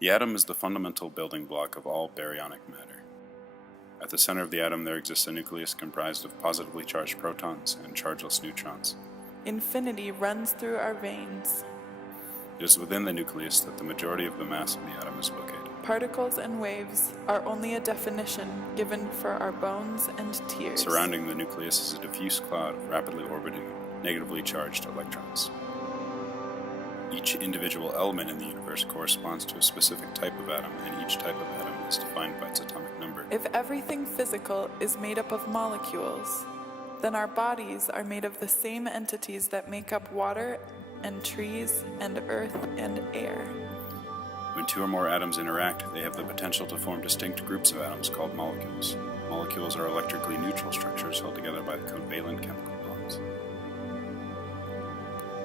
The atom is the fundamental building block of all baryonic matter. At the center of the atom there exists a nucleus comprised of positively charged protons and chargeless neutrons. Infinity runs through our veins. It is within the nucleus that the majority of the mass of the atom is located. Particles and waves are only a definition given for our bones and tears. Surrounding the nucleus is a diffuse cloud of rapidly orbiting, negatively charged electrons. Each individual element in the universe corresponds to a specific type of atom, and each type of atom is defined by its atomic number. If everything physical is made up of molecules, then our bodies are made of the same entities that make up water and trees and earth and air. When two or more atoms interact, they have the potential to form distinct groups of atoms called molecules. Molecules are electrically neutral structures held together by covalent chemical bonds.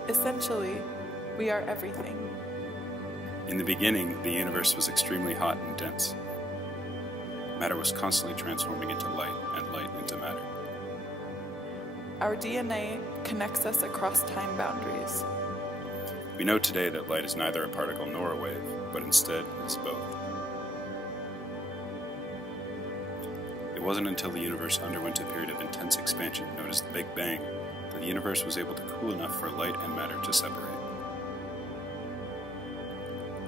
Essentially, we are everything. In the beginning, the universe was extremely hot and dense. Matter was constantly transforming into light, and light into matter. Our DNA connects us across time boundaries. We know today that light is neither a particle nor a wave, but instead is both. It wasn't until the universe underwent a period of intense expansion known as the Big Bang that the universe was able to cool enough for light and matter to separate.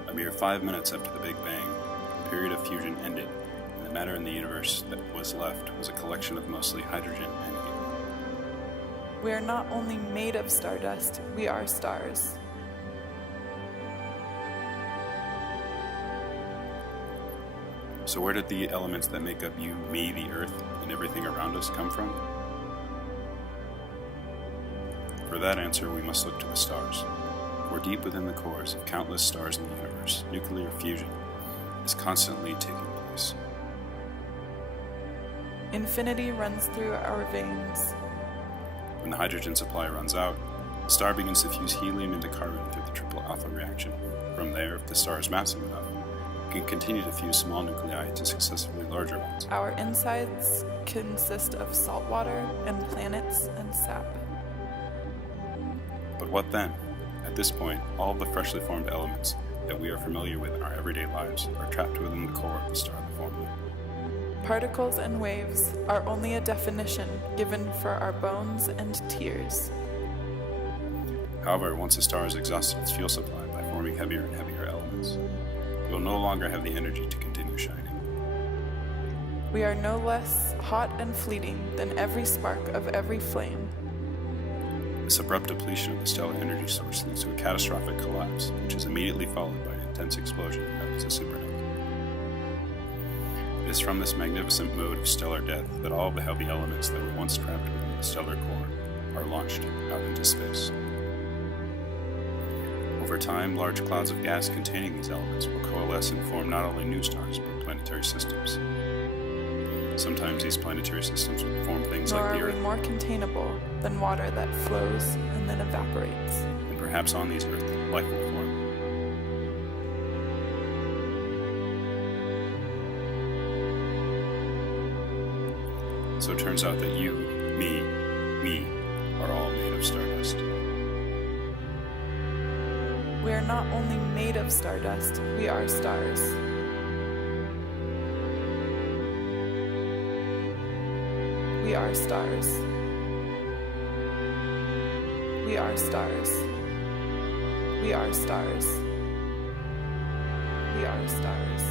A mere 5 minutes after the Big Bang, the period of fusion ended, and the matter in the universe that was left was a collection of mostly hydrogen and helium. We are not only made of stardust, we are stars. So where did the elements that make up you, me, the earth, and everything around us come from? For that answer, we must look to the stars. For deep within the cores of countless stars in the universe, nuclear fusion is constantly taking place. Infinity runs through our veins. When the hydrogen supply runs out, the star begins to fuse helium into carbon through the triple alpha reaction. From there, if the star is massive enough, it can continue to fuse small nuclei into successively larger ones. Our insides consist of salt water and planets and sap. But what then? At this point, all of the freshly formed elements that we are familiar with in our everyday lives are trapped within the core of the star that formed them. Particles and waves are only a definition given for our bones and tears. However, once a star has exhausted its fuel supply by forming heavier and heavier elements, it will no longer have the energy to continue shining. We are no less hot and fleeting than every spark of every flame. This abrupt depletion of the stellar energy source leads to a catastrophic collapse, which is immediately followed by an intense explosion known as a supernova. It is from this magnificent mode of stellar death that all of the heavy elements that were once trapped within the stellar core are launched out into space. Over time, large clouds of gas containing these elements will coalesce and form not only new stars, but planetary systems. Sometimes these planetary systems will form things like the Earth. Nor are we more containable than water that flows and then evaporates. And perhaps on these Earth, life will form. So it turns out that you, me, we are all made of stardust. We are not only made of stardust, we are stars. We are stars. We are stars. We are stars. We are stars.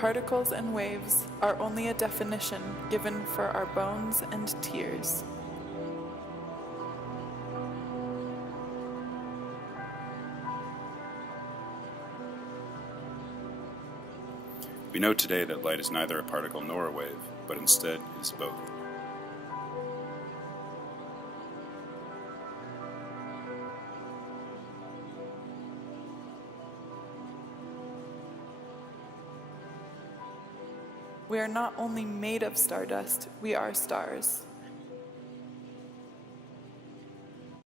Particles and waves are only a definition given for our bones and tears. We know today that light is neither a particle nor a wave, but instead is both. We are not only made of stardust, we are stars.